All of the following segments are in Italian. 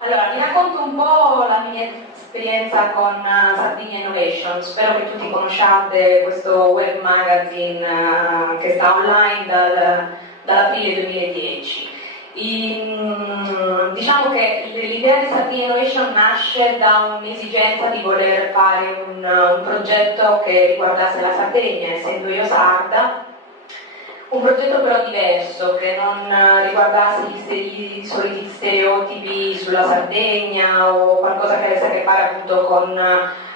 Allora, vi racconto un po' la mia esperienza con Sardinia Innovation. Spero che tutti conosciate questo web magazine che sta online dall'aprile 2010. Diciamo che l'idea di Sardinia Innovation nasce da un'esigenza di voler fare un progetto che riguardasse la Sardegna, essendo io sarda. Un progetto però diverso, che non riguardasse i soliti stereotipi sulla Sardegna o qualcosa che avesse a che fare appunto con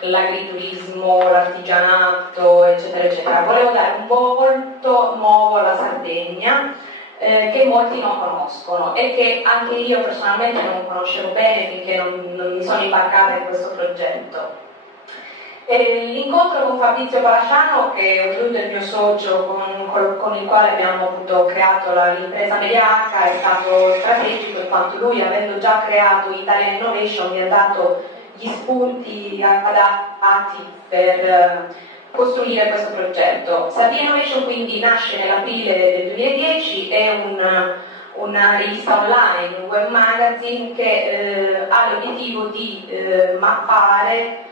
l'agriturismo, l'artigianato, eccetera, eccetera. Volevo dare un volto nuovo alla Sardegna che molti non conoscono e che anche io personalmente non conoscevo bene finché non mi sono imbarcata in questo progetto. L'incontro con Fabrizio Palasciano, che è oltretutto il mio socio con il quale abbiamo appunto creato l'impresa Mediaca, è stato strategico in quanto lui, avendo già creato Italian Innovation, mi ha dato gli spunti adatti per costruire questo progetto. Sardinia Innovation quindi nasce nell'aprile del 2010, è una rivista online, un web magazine che ha l'obiettivo di mappare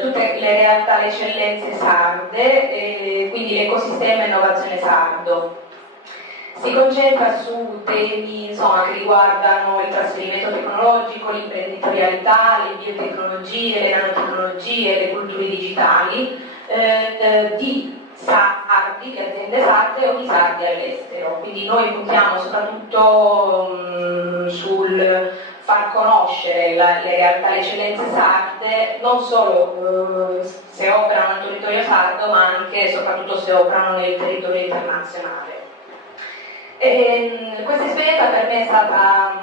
tutte le realtà, le eccellenze sarde, quindi l'ecosistema innovazione sardo. Si concentra su temi che riguardano il trasferimento tecnologico, l'imprenditorialità, le biotecnologie, le nanotecnologie, le culture digitali di sardi, di aziende sarde o di sardi all'estero. Quindi noi puntiamo soprattutto sul far conoscere le realtà, le eccellenze sarde, non solo se operano nel territorio sardo, ma anche e soprattutto se operano nel territorio internazionale. Questa esperienza per me è stata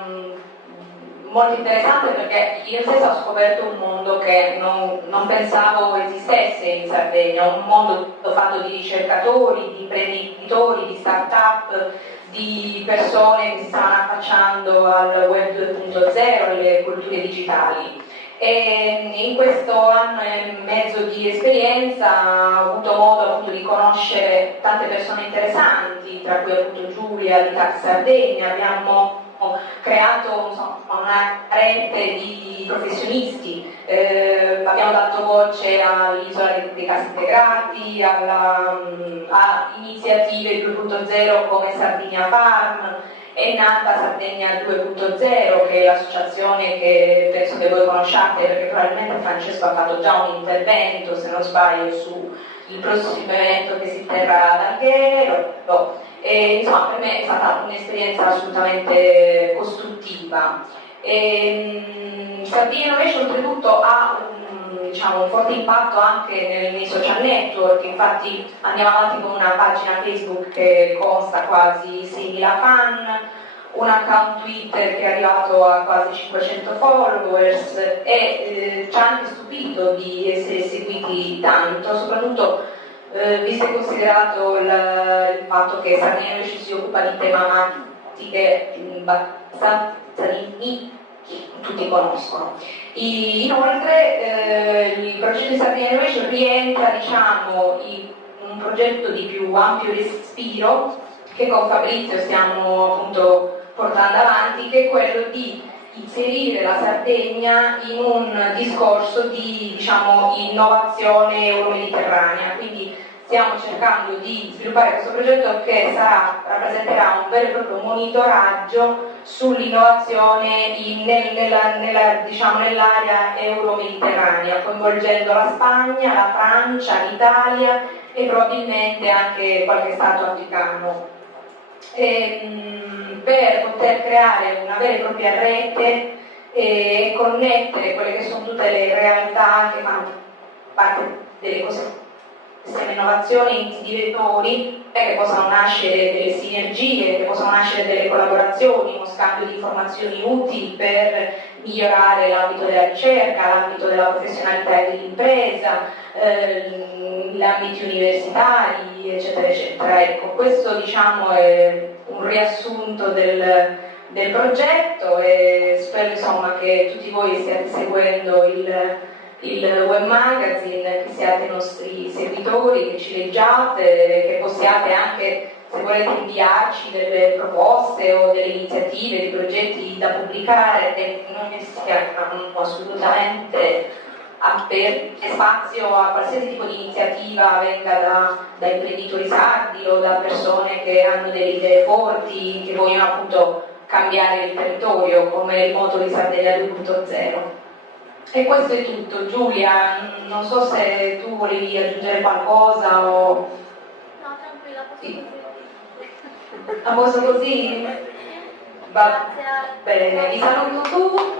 molto interessante perché io stessa ho scoperto un mondo che non pensavo esistesse in Sardegna, un mondo fatto di ricercatori, di imprenditori, di start-up, di persone che si stavano affacciando al web 2.0, alle culture digitali. E in questo anno e mezzo di esperienza ho avuto modo appunto di conoscere tante persone interessanti, tra cui appunto Giulia di Tax Sardegna. Abbiamo creato una rete di professionisti, abbiamo dato voce all'isola dei casi integrati, a iniziative 2.0 come Sardinia Farm. È nata Sardegna 2.0, che è l'associazione che penso che voi conosciate perché probabilmente Francesco ha fatto già un intervento, se non sbaglio, sul prossimo evento che si terrà ad Alghero. E, insomma, per me è stata un'esperienza assolutamente costruttiva. Sardinia Innovation oltretutto ha un forte impatto anche nei social network, infatti andiamo avanti con una pagina Facebook che consta quasi 6.000 fan, un account Twitter che è arrivato a quasi 500 followers e ci ha anche stupito di essere seguiti tanto, soprattutto visto e considerato il fatto che Sardinia Innovation si occupa di tematiche abbastanza di tutti conoscono. Inoltre il progetto di Sardinia Innovation rientra in un progetto di più ampio respiro che con Fabrizio stiamo appunto portando avanti, che è quello di inserire la Sardegna in un discorso di innovazione euromediterranea. Quindi stiamo cercando di sviluppare questo progetto che rappresenterà un vero e proprio monitoraggio sull'innovazione nell'area euromediterranea, coinvolgendo la Spagna, la Francia, l'Italia e probabilmente anche qualche stato africano. Per poter creare una vera e propria rete e connettere quelle che sono tutte le realtà che fanno parte delle cose innovazione in direttori che possano nascere delle sinergie, che possano nascere delle collaborazioni, uno scambio di informazioni utili per migliorare l'ambito della ricerca, l'ambito della professionalità e dell'impresa, gli ambiti universitari, eccetera, eccetera. Ecco, questo è un riassunto del progetto e spero che tutti voi stiate seguendo il web magazine, che siate i nostri seguitori, che ci leggiate, che possiate anche se volete inviarci delle proposte o delle iniziative, dei progetti da pubblicare, e non siamo assolutamente per spazio a qualsiasi tipo di iniziativa, venga da imprenditori sardi o da persone che hanno delle idee forti, che vogliono appunto cambiare il territorio, come il moto di Sardegna 2.0. E questo è tutto. Giulia, non so se tu volevi aggiungere qualcosa o... No, tranquilla, posso Sì. così. A posto così? Va Grazie. bene, vi saluto tu.